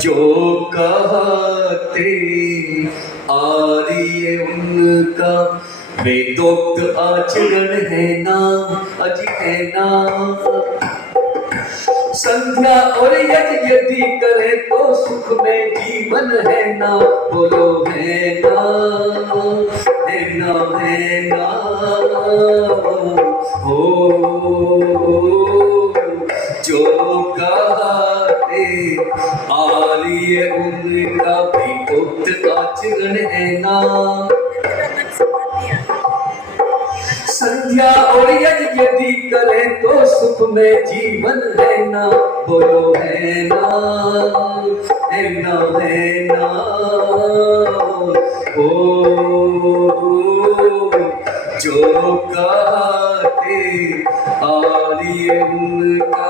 जो कहते आर्य उनका वेदोक्त आचरण है ना, अजी है ना। संध्या और यज्ञ यदि करे तो सुख में जीवन है ना, बोलो है ना, है ना, है ना। हो जो कहते आर्य उनका वेदोक्त आचरण है ना। संध्या और यज्ञ यदि करे तो सुख में जीवन है ना, बोलो है ना, है ना, है ना। ओ जो कहते आर्य उनका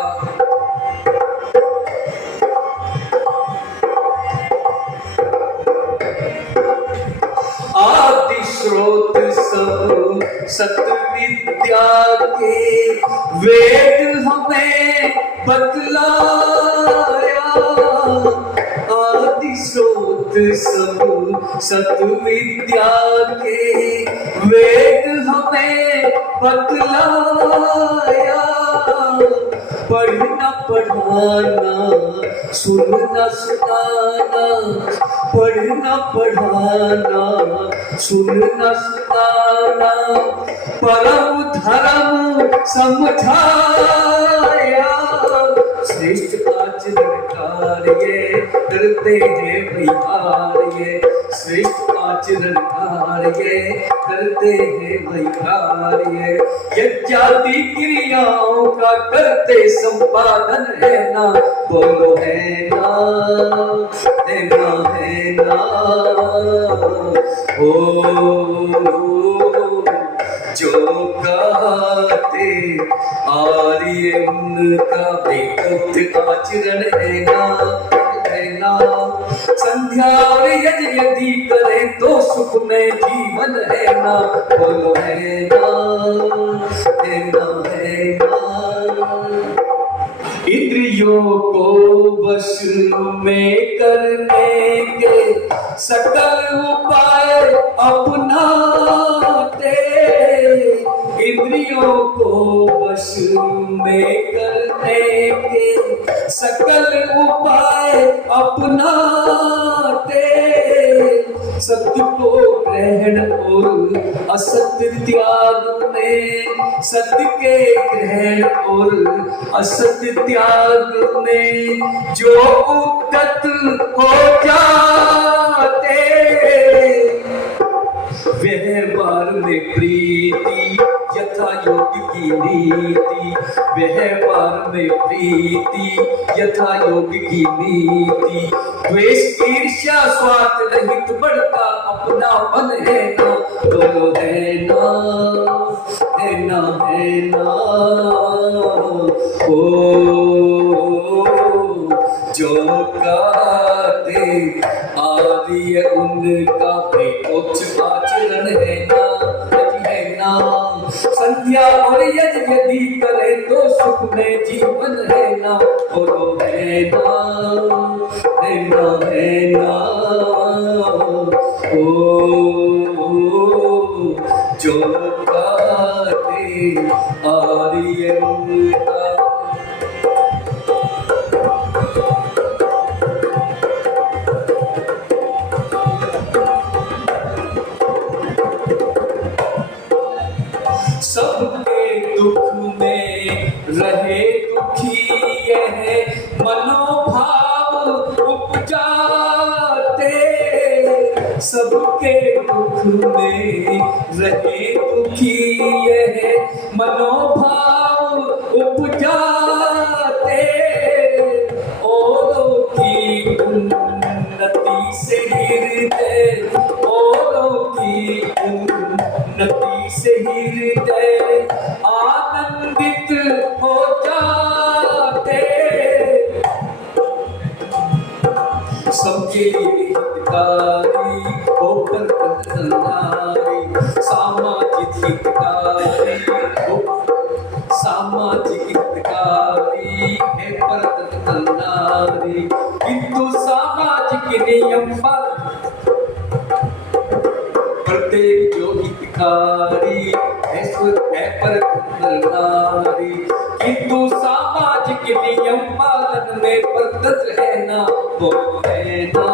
आदि स्रोत सब सत्विद्या के वेद हमें बतलाया। आदि स्रोत सब सत्विद्या के वेद हमें बतलाया। पढ़ना पढ़ाना सुनना सुनाना, पढ़ना पढ़ाना सुनना सुनाना, परम धर्म समझाया। श्रेष्ठ आचरण कार्य करते हैं विहार्य, श्रेष्ठ आचरण कार्य करते हैं विहार्य। यज्ञादि क्रियाओं का करते संपादन है ना, बोलो है ना, है ना, है ना। ओ जो कहते आर्य उनका वेदोक्त आचरण है ना, है ना। संध्या और यज्ञ यदि करे तो सुख में जीवन है ना, बोलो है ना, है ना, है ना। इंद्रियों को वश में करने के सकल उपाय अपनाते। इंद्रियों को वश में करने के सकल उपाय अपनाते। सत्य को ग्रहण और असत्य त्याग में, सत्य के ग्रहण और असत्य त्याग में जो उद्यत हो जाते। व्यवहार में प्रीति यथा योग की नीति, व्यवहार में प्रीति यथा योग की नीति। द्वेष ईर्ष्या स्वार्थ रहित बढ़ता अपनापन है ना, बोलो है ना, है ना, है ना। ओ जो कहते आर्य उनका वेदोक्त आचरण है ना, है ना। संध्या और यज्ञ यदि करे तो सुख में जीवन है ना, बोलो है ना, है ना, है ना। ओ जो कहते आर्य उनका सबके दुख में रहे दुखी यह मनोभाव उपजाते। सबके दुख में रहे दुखी यह मनोभाव उपजाते। औरों की उन्नति से हृदय, औरों की उन्नति से हृदय आनंदित हो जाते। सबके लिए हितकारी होकर कल्याणी, सामाजिक हितकारी, सामाजिक सामाजिक हितकारी है परत नारी, किंतु सामाजिक नियम पर प्रत्येक जो हितकारी है परत नारी, किंतु सामाजिक नियम पालन में परतंत्र है ना, वो है ना,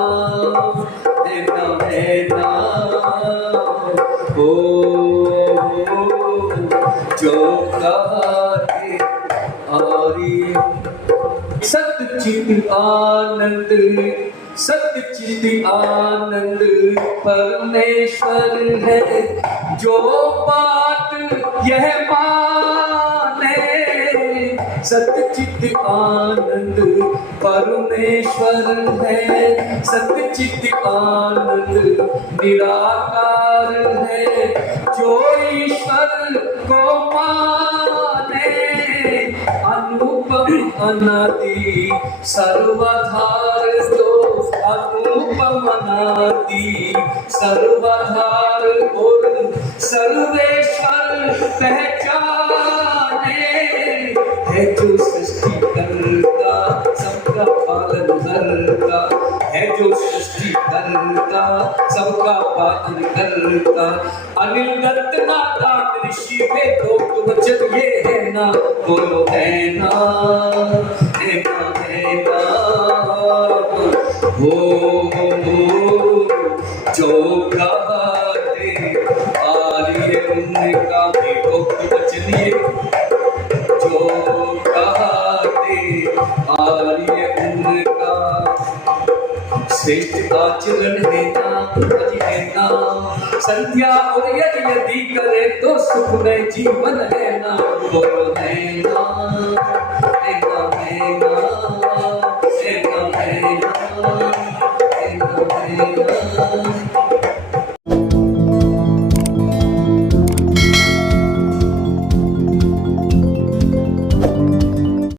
है ना, है ना, जो कहते आर्य सच्चित आनंद, सच्चित आनंद परमेश्वर है, जो बात यह माने, सच्चित आनंद परमेश्वर है, सच्चित आनंद निराकार है, जो ईश्वर को माने, अनुपम अनादि सर्वाधार, जो अनुपम अनादि सर्वाधार और सर्वेश्वर पहचाने, है जो सृष्टि करता सबका पालन करता, है जो सृष्टि करता सबका पालन करता, अनिल दत्त नाथ ऋषि में तो वचन ये है ना, बोलो है ना, है ना, है ना, हो जो कहते आर्य उनका भी भक्त वचन ये, जो कहते आर्य उनका श्रेष्ठ आचरण है ना, अजी है ना, संध्या और यदि करे तो सुख में जीवन है ना, बोलो है ना,